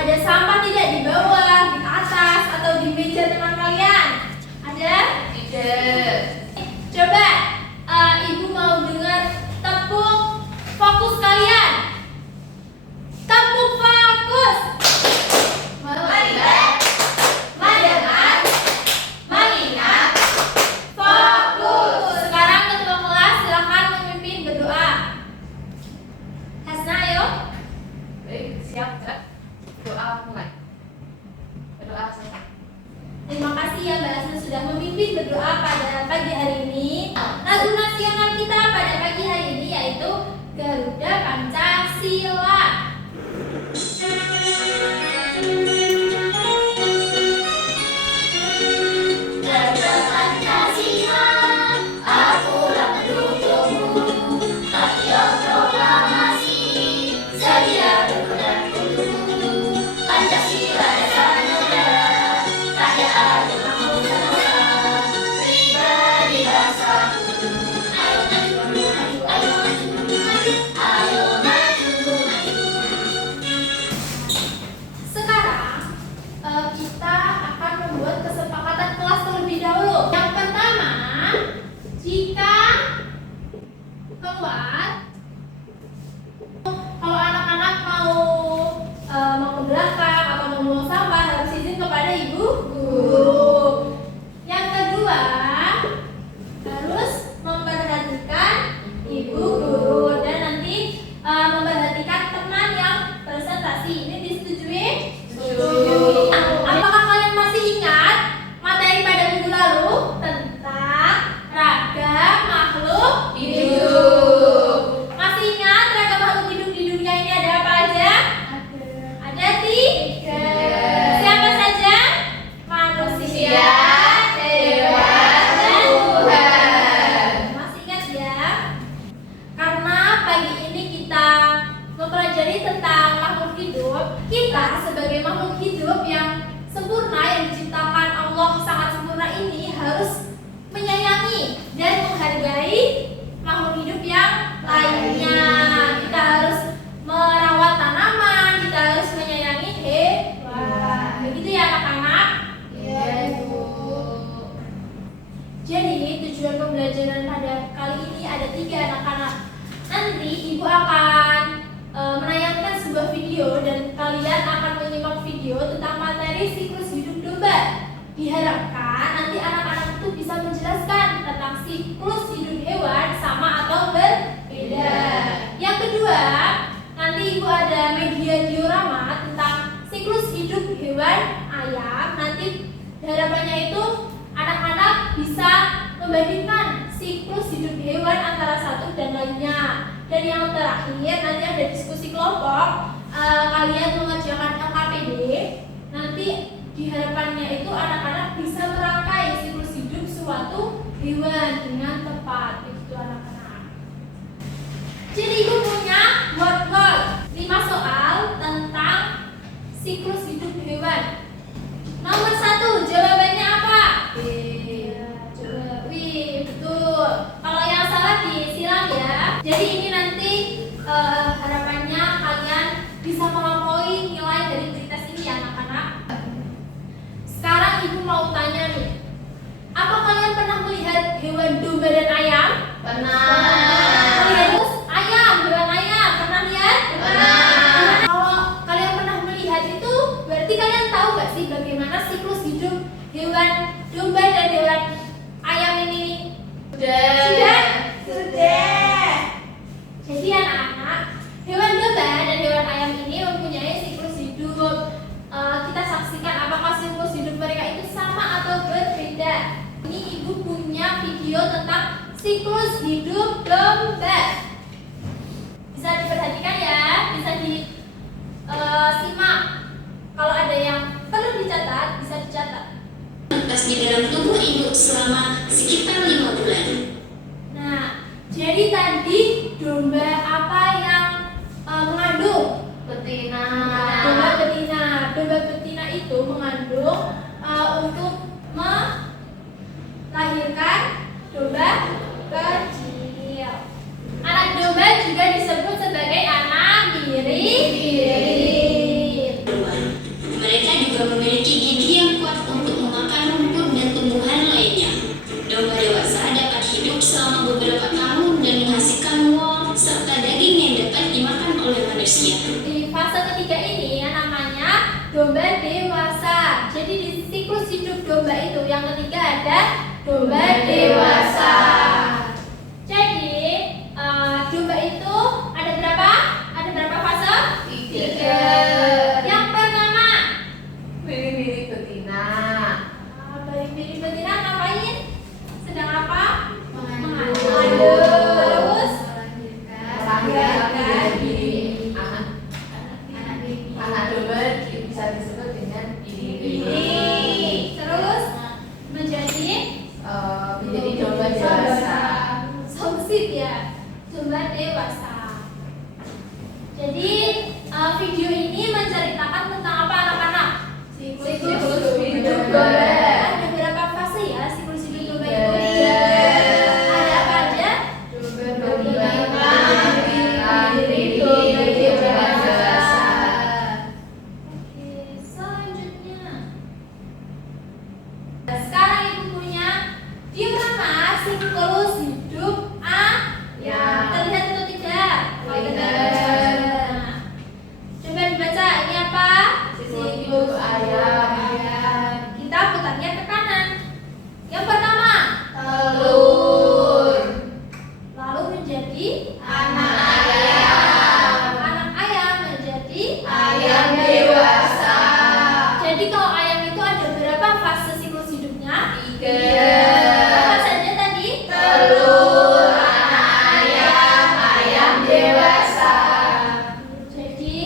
Ada sampah tidak di bawah, di atas, atau di meja teman kalian? Ada? Tidak. Coba ibu mau dengar tepuk fokus kalian. Tepuk fokus. Melihat, mendengar, mengingat, Fokus. Sekarang ketua kelas silakan memimpin berdoa. Hasna, ayo. baik, siap, Kak. Doa mulai. Berdoa saya. Terima kasih ya Mbak Hasna sudah memimpin berdoa pada pagi hari ini. Lagu nasional kita pada pagi hari ini yaitu Garuda Pancasila. Garuda Pancasila, akulah pendukungmu. Ayo proklamasi, sedia berperan untukmu. Pancasila dasar negara, rakyat adil makmur sejahtera. Pribadi bangsaku, ayo maju, maju, ayo maju, maju, ayo maju, maju. Sekarang kita akan membuat kesepakatan kelas terlebih dahulu. Yang pertama, jika keluar, kalau anak-anak mau ke belakang atau mau buang sampah harus izin kepada ibu guru. Yang kedua, harus memperhatikan ibu guru dan nanti memperhatikan teman yang presentasi. Ini disetujui? Setuju. Apakah kalian masih ingat materi pada minggu lalu tentang ragam makhluk Hidup. Masih ingat ragam makhluk hidup di dunia ini ada apa aja? Ada tiga. Siapa saja? Manusia, hewan, dan Tuhan. Masih ingat ya? Karena pagi ini kita mempelajari tentang makhluk hidup, kita sebagai makhluk hidup yang sempurna yang diciptakan Allah sangat sempurna ini harus menyayangi dan menghargai makhluk hidup yang lainnya. Kita harus merawat tanaman, kita harus menyayangi hewan. Begitu ya anak-anak? Iya, Bu. Jadi tujuan pembelajaran pada kali ini ada 3 anak-anak. Nanti ibu akan menayangkan sebuah video dan kalian akan menyimak video tentang materi siklus hidup domba. Diharapkan nanti anak-anak itu bisa menjelaskan tentang siklus hidup hewan sama atau berbeda. Yang kedua, nanti ibu ada media diorama tentang siklus hidup hewan ayam. Nanti harapannya itu anak-anak bisa membandingkan siklus hidup hewan antara satu dan lainnya. Dan yang terakhir nanti ada diskusi kelompok. Kalian mengerjakan LKPD. Nanti diharapannya itu anak-anak bisa merangkai siklus hidup suatu hewan dengan tepat. Itu anak-anak. Jadi ibu punya workbook 5 soal tentang siklus hidup hewan. Nomor 1, jawabannya apa? Coba, betul. Kalau yang salah disilang ya. Jadi ini nanti harapannya kalian bisa melampaui nilai dari pretest ini ya anak-anak. Sekarang ibu mau tanya nih, apa kalian pernah melihat hewan domba dan ayam? Pernah. Terus ayam, hewan ayam, pernah lihat? Pernah. Kalau kalian pernah melihat itu, berarti kalian tahu gak sih bagaimana siklus hidup hewan domba dan hewan ayam ini? Sudah. Sudah. Jadi anak-anak, hewan domba dan hewan ayam ini mempunyai siklus hidup. Kita saksikan apakah siklus hidup mereka itu sama atau berbeda. Ini ibu punya video tentang siklus hidup domba. Bisa diperhatikan ya, bisa disimak. Kalau ada yang perlu dicatat, bisa dicatat. Menetas di dalam tubuh ibu selama sekitar 5 bulan. Nah, jadi tadi domba apa yang mengandung? Betina. Domba betina. Domba betina itu mengandung untuk melahirkan domba kecil. Anak domba juga disebut sebagai anak mirip. domba dewasa. Jadi di siklus hidup domba itu yang ketiga ada domba dewasa. Jadi domba itu ada berapa? Ada berapa fase? 3. Yang pertama, Biri-biri betina. biri-biri betina ngapain? Sedang apa? Mengandung. Terus Melahirkan biri. baby. Anak domba bisa disebut dengan biri. Terus menjadi Domba dewasa. Somsit ya, domba dewasa. Jadi video ini menceritakan tentang apa anak-anak? Siklus hidup domba. domba. Ada berapa fase ya siklus hidup domba itu? Tiga. Ada apa aja? Domba biri, domba dewasa. Oke, selanjutnya. Sekarang ibu punya diorama siklus hidup ayam. Terlihat atau tidak? Terlihat. Nah, coba dibaca, ini apa? Siklus hidup ayam. Kita putarnya ke kanan. Yang pertama, Telur. lalu menjadi Anak ayam. anak ayam menjadi Ayam dewasa. Jadi kalau ayam itu ada berapa fase siklus hidupnya? 3. Apa saja tadi? Telur, anak ayam, ayam dewasa. Jadi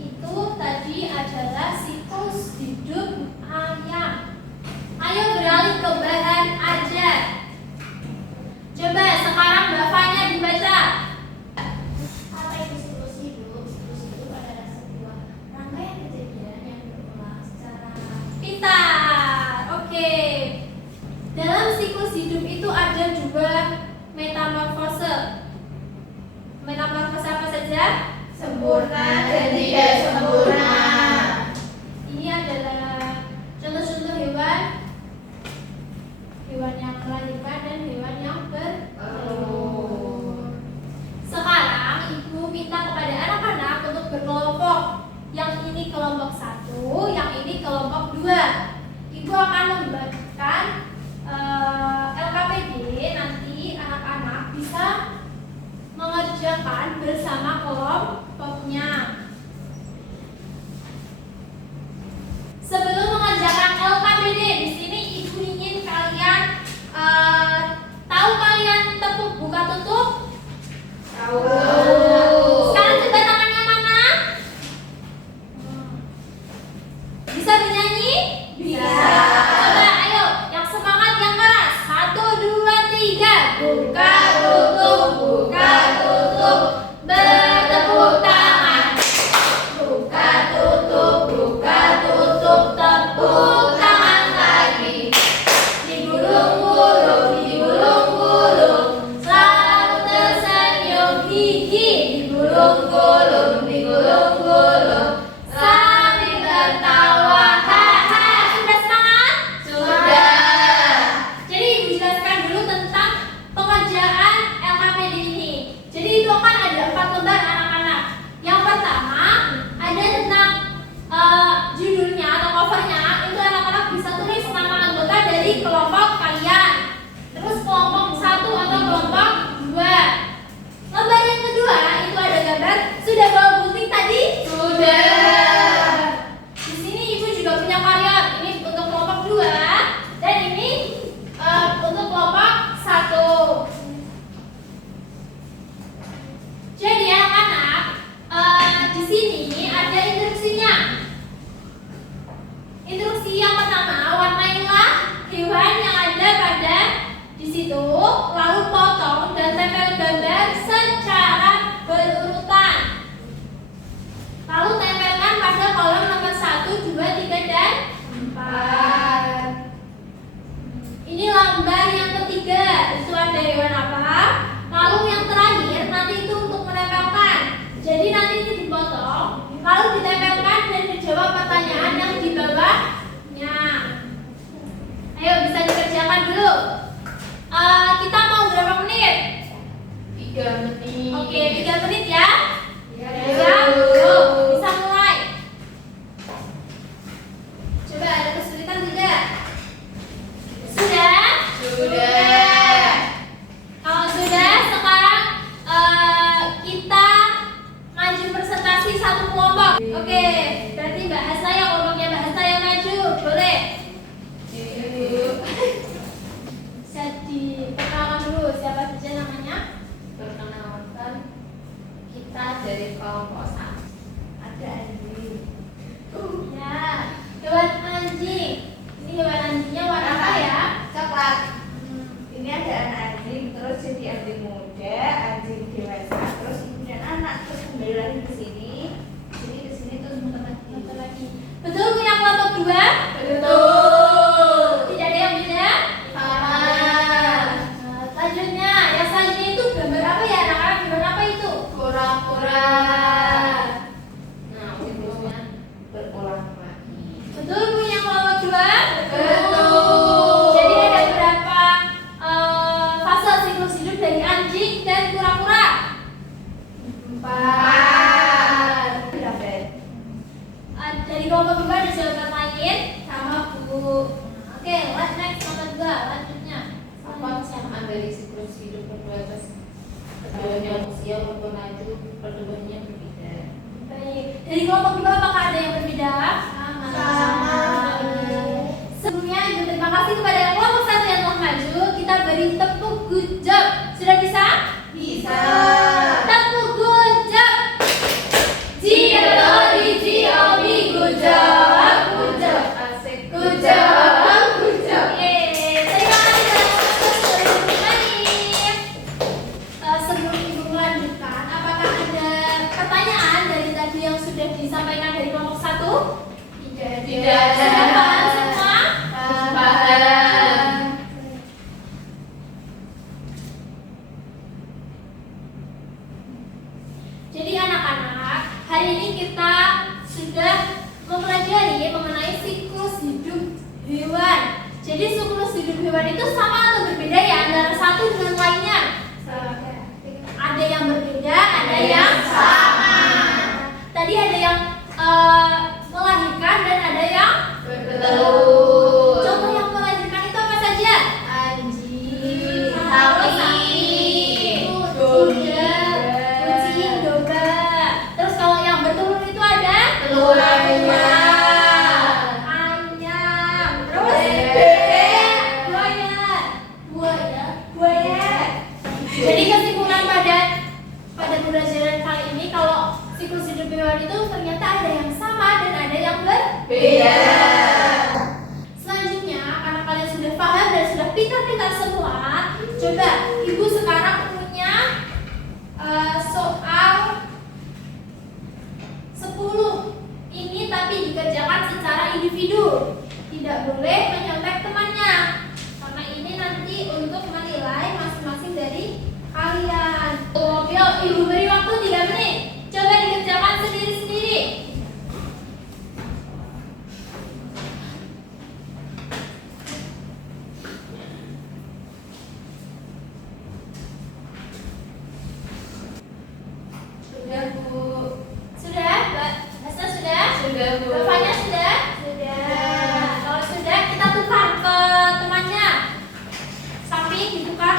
itu tadi adalah siklus hidup ayam. Ayo beralih ke bahan ajar. Coba sekarang Mbak Fanya dibaca. Apa itu siklus hidup? Siklus hidup adalah sebuah rangkaian kejadian yang berulang secara pintar. Oke. Dalam siklus hidup itu ada juga metamorfose. Metamorfose apa saja? Sempurna dan tidak sempurna. Ini adalah contoh-contoh hewan yang melahirkan dan hewan yang bertelur. Sekarang ibu minta kepada anak-anak untuk berkelompok. Yang ini kelompok 1, yang ini kelompok 2. Ibu akan membagikan LKPD. Nanti anak-anak bisa mengerjakan bersama kelompoknya. Sebelum mengerjakan LKPD, di sini ibu ingin kalian tahu kalian tepuk buka tutup? Tahu. Sekarang coba tangannya mana? Bisa bernyanyi? Bisa. Coba ayo, yang semangat yang keras. 1, 2, 3. Buka tutup, buka tutup. Bertepuk tangan. Buka tutup, buka tutup. Tepuk tangan lagi. Digulung-gulung, digulung-gulung. Selalu tersenyum, hihi. Digulung-gulung, digulung-gulung. Sambil tertawa, haha. Sudah semangat? Sudah. Jadi ibu jelaskan dulu tentang pengerjaan LKPD ini. Jadi itu kan ada 4 lembar anak-anak. Yang pertama ada tentang judulnya atau covernya. Itu anak-anak bisa tulis nama anggota dari kelompok kalian. Terus kelompok 1 atau kelompok 2. Lembar yang kedua itu ada gambar. Sudah bawa gunting tadi? Sudah. Di sini ibu juga punya karyon. Ini untuk kelompok 2 dan ini untuk kelompok 1. Jadi anak-anak di sini ada instruksinya. Instruksi yang pertama, warnailah hewan yang ada pada di situ, lalu potong dan tempel gambar secara berurutan. Lalu tempelkan pada kolom nomor 1, 2, 3, dan 4. Ini lembar yang ketiga. Itu ada hewan apa? Lalu yang terakhir nanti itu untuk menempelkan. Jadi nanti ini dipotong, lalu ditempelkan dan dijawab pertanyaan yang di bawahnya. Ayo bisa dikerjakan dulu. Kita mau berapa menit? 3 menit. Oke, 3 menit ya. Ya. Siap? Yuk, bisa mulai. Oke, berarti bahasa yang ngomongnya bahasa yang maju, boleh? Jadi, perkenalan dulu, siapa saja namanya? Perkenalkan, kita dari kelompok 1. Ada anjing. Ya, hewan anjing. Ini hewan anjingnya warna apa ya? Coklat. Ini ada anak anjing, terus jadi anjing muda, anjing dewasa, terus ibu dan anak, terus kembali lagi ke sini, terus muter lagi. Satu lagi. Betul punya kelompok 2? Betul. Tidak ada yang beda? Sama. Nah, selanjutnya, yang selanjutnya itu gambar apa ya anak-anak? Gambar apa itu? Kura-kura. Nah, siklusnya berulang lagi. Betul punya kelompok 2? Betul. Jadi ada berapa fase siklus hidup dari anjing dan kura-kura? 4. Berapa? Dari kelompok 2 ada jawaban lain? Sama Bu. Oke, next kelompok 2, lanjutnya. Apa kesamaan dari siklus hidup berdua atas keduanya usia maupun maju pertumbuhannya berbeda? Baik. Dari kelompok 2 apakah ada yang berbeda? Sama. Sebelumnya Ibu terima kasih kepada kelompok 1 yang telah maju. Kita beri tepuk good job. Sudah bisa? Bisa. Tepuk good job. G-O-D-G-O-B good job. Good job. Asik. Good job. Good job. Yeay. Terima kasih telah menonton. Sebelum Ibu melanjutkan, apakah ada pertanyaan dari tadi yang sudah disampaikan dari kelompok 1? Tidak ada. Sudah paham semua? Paham. Jadi anak-anak, hari ini kita sudah mempelajari mengenai siklus hidup hewan. Jadi siklus hidup hewan itu sama atau berbeda ya antara satu dengan lainnya? Ada yang berbeda, ada yang sama. Tadi ada yang melahirkan dan ada yang Betul. contoh yang melahirkan itu apa saja? Anjing, Terus sapi, kuda, kucing, domba. Terus kalau yang bertelur itu ada telur ayam, ayam. Terus bebek, buaya. Jadi kesimpulan pada pembelajaran kali ini kalau siklus hidup hewan itu ternyata ada yang sama dan ada yang beda. Selanjutnya, karena kalian sudah paham dan sudah pintar-pintar semua, coba Ibu sekarang punya soal 10 ini tapi dikerjakan secara individu. Tidak boleh menyontek temannya. Karena ini nanti untuk menilai masing-masing dari kalian. Yuk, Ibu beri waktu 3 menit. Coba dikerjakan sendiri-sendiri. Sudah, Bu. Sudah, Mbak Hasa sudah? Sudah, Bu. Bapaknya sudah? Sudah. Kalau sudah, kita tukar ke temannya. Samping ditukar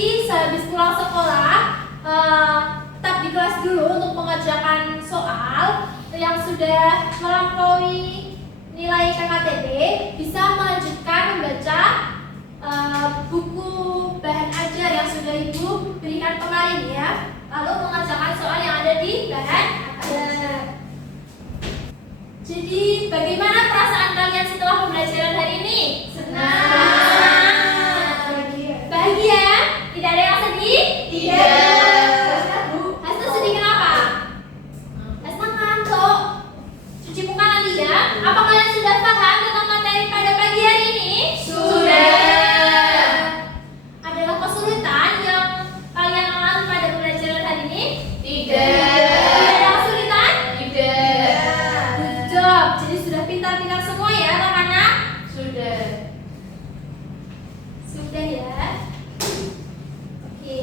nanti sehabis pulang sekolah tetap di kelas dulu untuk mengerjakan soal. Yang sudah melampaui nilai KKTB bisa melanjutkan membaca buku bahan ajar yang sudah Ibu berikan kemarin ya. Lalu mengerjakan soal yang ada di bahan ajar. Jadi bagaimana perasaan kalian setelah pembelajaran hari ini? Senang. Bahagia? Tidak ada yang sedih? Tidak. Hasto sedih kenapa? Hasto ngantuk. Cuci muka nanti ya. Apa kalian sudah paham tentang materi pada pagi hari ini? Sudah. Adalah kesulitan yang kalian alami pada pembelajaran hari ini? Tidak. Tidak ada kesulitan? Tidak. Good job. Jadi sudah pintar-pintar semua ya anak-anak? Sudah. Sudah ya. Oke.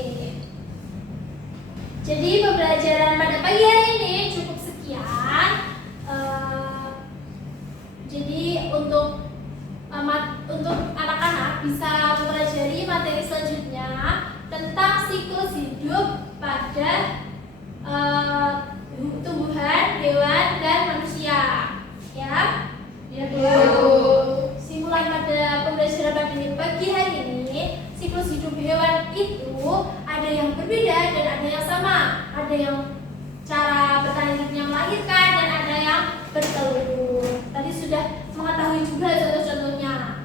Jadi pembelajaran pada pagi hari ini cukup sekian. Jadi untuk anak-anak bisa mempelajari materi selanjutnya tentang siklus hidup pada tumbuhan, hewan, dan manusia. Ya. Ya, Bu. Simpulan pada pembelajaran pada pagi hari ini, siklus hidup hewan itu ada yang berbeda dan ada yang sama. Ada yang cara bertahan hidupnya melahirkan dan ada yang bertelur. Tadi sudah mengetahui juga contoh-contohnya.